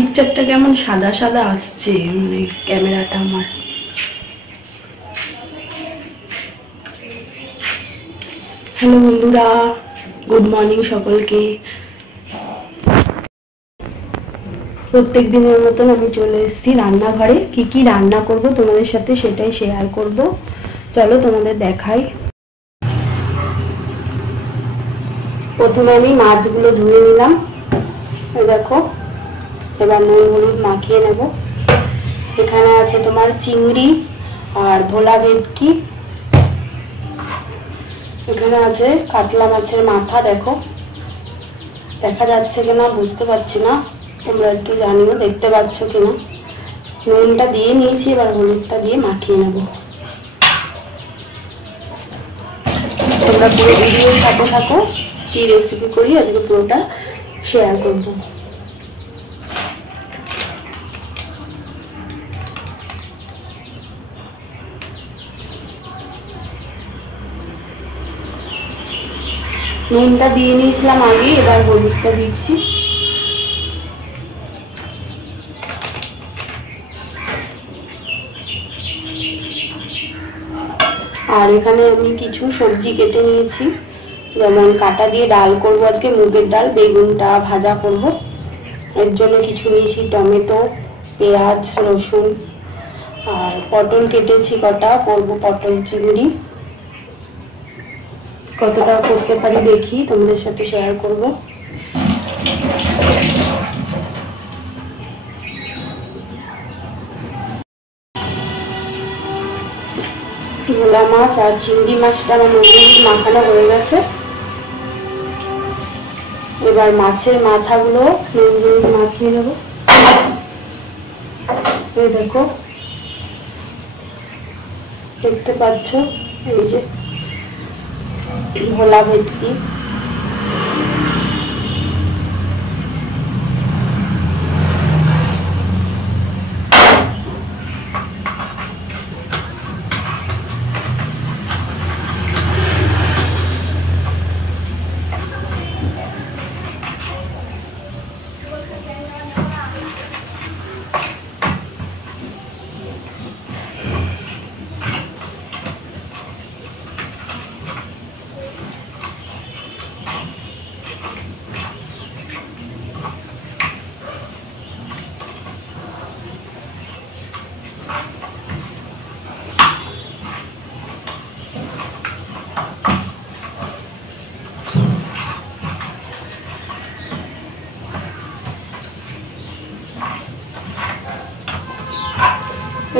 পিকচারটা কেমন সাদা সাদা আসছে, মানে ক্যামেরাটা আমার। হ্যালো বন্ধুরা, গুড মর্নিং সকলকে। প্রত্যেক দিনের মতন আমি চলে এসেছি রান্নাঘরে। কি কি রান্না করব তোমাদের সাথে সেটাই শেয়ার করব। চলো তোমাদের দেখাই। প্রথমে আমি মাছগুলো ধুয়ে নিলাম, দেখো। এবার নুন হলুদ মাখিয়ে নেব। এখানে আছে তোমার চিংড়ি আর ভোলা ভেটকি। এখানে আছে কাতলা মাছের মাথা, দেখো। দেখা যাচ্ছে কিনা বুঝতে পারছি না, তোমরা একটু জানিও দেখতে পাচ্ছ কিনা। নুনটা দিয়ে নিয়েছি, এবার হলুদটা দিয়ে মাখিয়ে নেব। তোমরা পুরো ভিডিওর সাথে থাকো, কি রেসিপি করি আজকে পুরোটা শেয়ার করব। নুনটা দিয়ে নিয়েছিলাম আগে, এবার হলুদটা দিচ্ছি। আর এখানে আমি কিছু সবজি কেটে নিয়েছি, যেমন কাটা দিয়ে ডাল করব আজকে, মুগের ডাল। বেগুনটা ভাজা করব, এর জন্য কিছু নিয়েছি টমেটো, পেঁয়াজ, রসুন আর পটল কেটেছি কটা, করব পটল চিংড়ি। কতটা করতে পারি দেখি, তোমাদের সাথে শেয়ার করব। ভোলা মাছ আর চিংড়ি মাছটা আমার মাখানো হয়ে গেছে। এবার মাছের মাথাগুলো নুন হলুদ মাখিয়ে নেব। এই দেখো, দেখতে পাচ্ছ, এই যে ভোলা ভেটকি।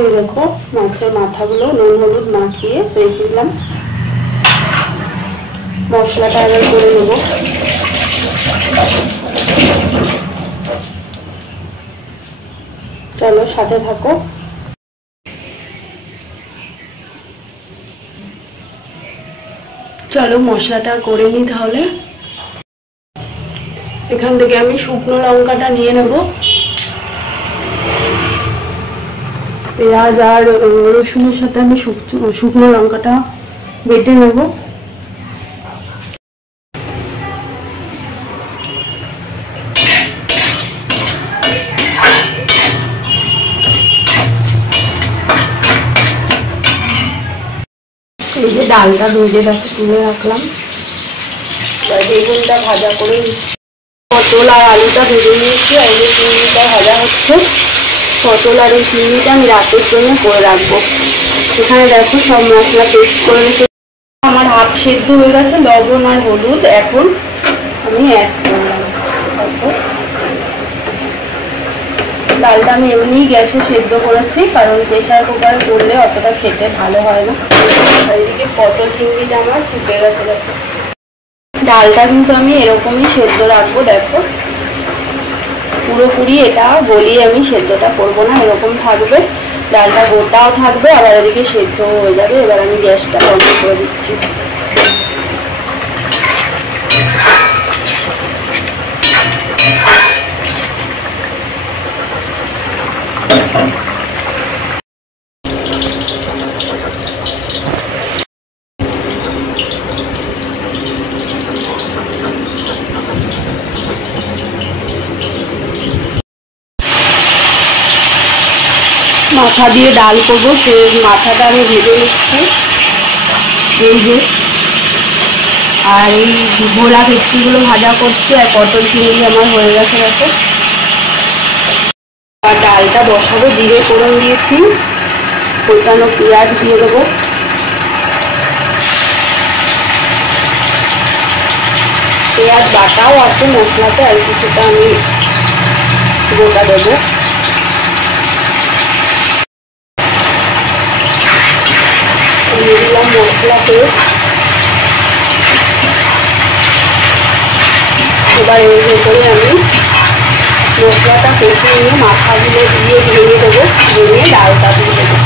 এই দেখো, মাছের মাথাগুলো নুন হলুদ মাখিয়ে রেখে দিলাম। মশলাটা এবার করে নেব। চলো সাথে থাকো। চলো মশলাটা করে নিই তাহলে। এখান থেকে আমি শুকনো লঙ্কাটা নিয়ে নেব, পেঁয়াজ আর রসুনের সাথে আমি শুকনো লঙ্কাটা বেটে নেব। এই যে ডালটা ধুয়ে তুলে রাখলাম, বেগুনটা ভাজা করে পটল আর আলুটা ভেজে নিয়েছি, আর এই চিংড়িটা ভাজা হচ্ছে। পটল আর এই চিংড়িটা আমি রাতের জন্য করে রাখবো। এখানে দেখো সব মশলা পেস্ট করে রেখে আমার হাফ সেদ্ধ হয়ে গেছে। লবণ আর হলুদ এখন আমি অ্যাড করলাম। ডালটা আমি এমনিই গ্যাসে সেদ্ধ করেছি, কারণ প্রেশার কুকারে করলে অতটা খেতে ভালো হয় না। আর এদিকে পটল চিংড়িটা আমার ফুটে গেছে। দেখো ডালটা কিন্তু আমি এরকমই সেদ্ধ রাখবো। দেখো পুরোপুরি এটা গলিয়ে আমি সেদ্ধটা করবো না, এরকম থাকবে। ডালটা গোটাও থাকবে, আবার এদিকে সেদ্ধ হয়ে যাবে। এবার আমি গ্যাসটা বন্ধ করে দিচ্ছি। মাথা দিয়ে ডাল করবো, সেই মাথাটা আমি ভেজে নিচ্ছি। এই যে, আর এই ভোলা ভেটকিগুলো ভাজা করছি, আর পটল চিংড়ি আমার হয়ে গেছে। দেখো, আর ডালটা বসাবো। জিরে ফোড়ন দিয়েছি, কোচানো পেঁয়াজ দিয়ে দেবো। পেঁয়াজ বাটাও আছে মশলাতে, আর কিছুটা আমি গোটা দেবো। দিয়ে দিলাম মশলাতে। এবার এর ভেতরে আমি মশলাটা কষিয়ে নিয়ে মাথাগুলো দিয়ে ভেঙে দেবো, ভেঙে ডালটা দিয়ে দেবো।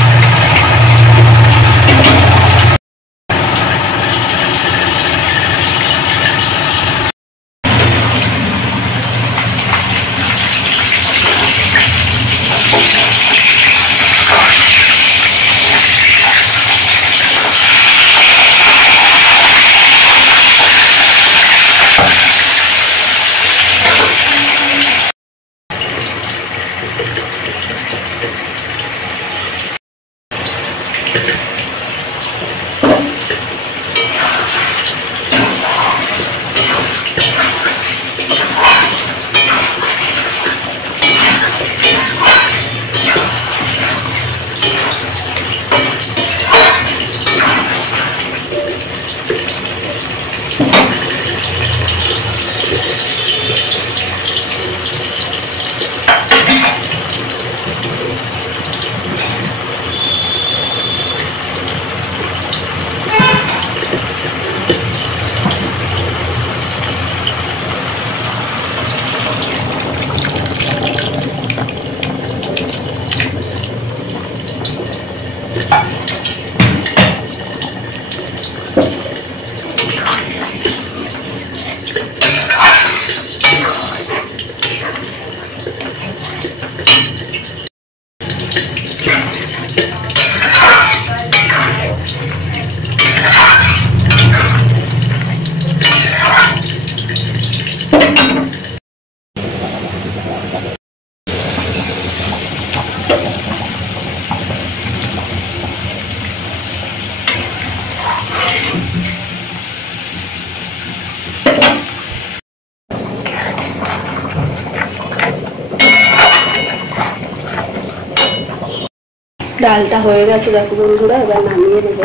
ডালটা হয়ে গেছে দেখো বন্ধুরা, এবার নামিয়ে নেব।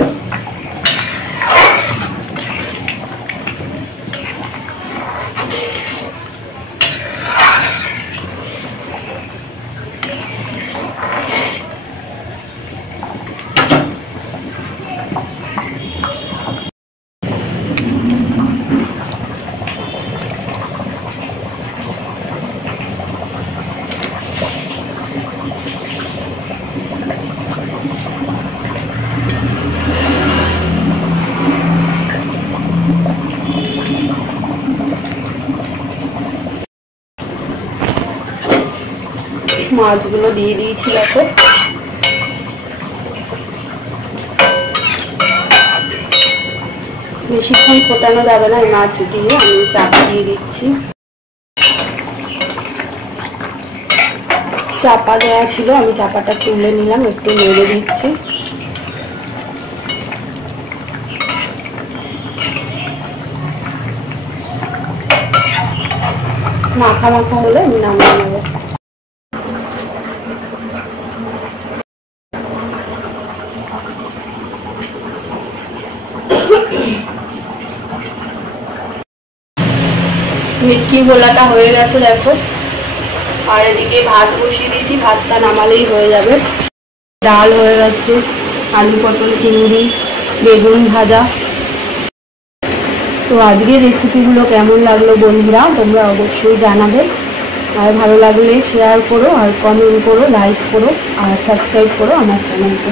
মাছগুলো দিয়ে দিয়েছি দেখো। বেশিক্ষণ ফোটানো যাবে না, এই মাছ দিয়ে আমি চাপা দিয়ে দিচ্ছি। চাপা দেওয়া ছিল, আমি চাপাটা তুলে নিলাম, একটু নেড়ে দিচ্ছি। মাখা মাখা হলে আমি নামিয়ে নেব। ভেটকি ভোলাটা হয়ে গেছে দেখো, আর এদিকে ভাত বসিয়ে দিয়েছি, ভাতটা নামালেই হয়ে যাবে। ডাল হয়ে গেছে, আলু পটল চিংড়ি বেগুন ভাজা। তো আজকের রেসিপিগুলো কেমন লাগলো বন্ধুরা তোমরা অবশ্যই জানাবে, আর ভালো লাগলে শেয়ার করো, আর কমেন্ট করো, লাইক করো, আর সাবস্ক্রাইব করো আমার চ্যানেলকে।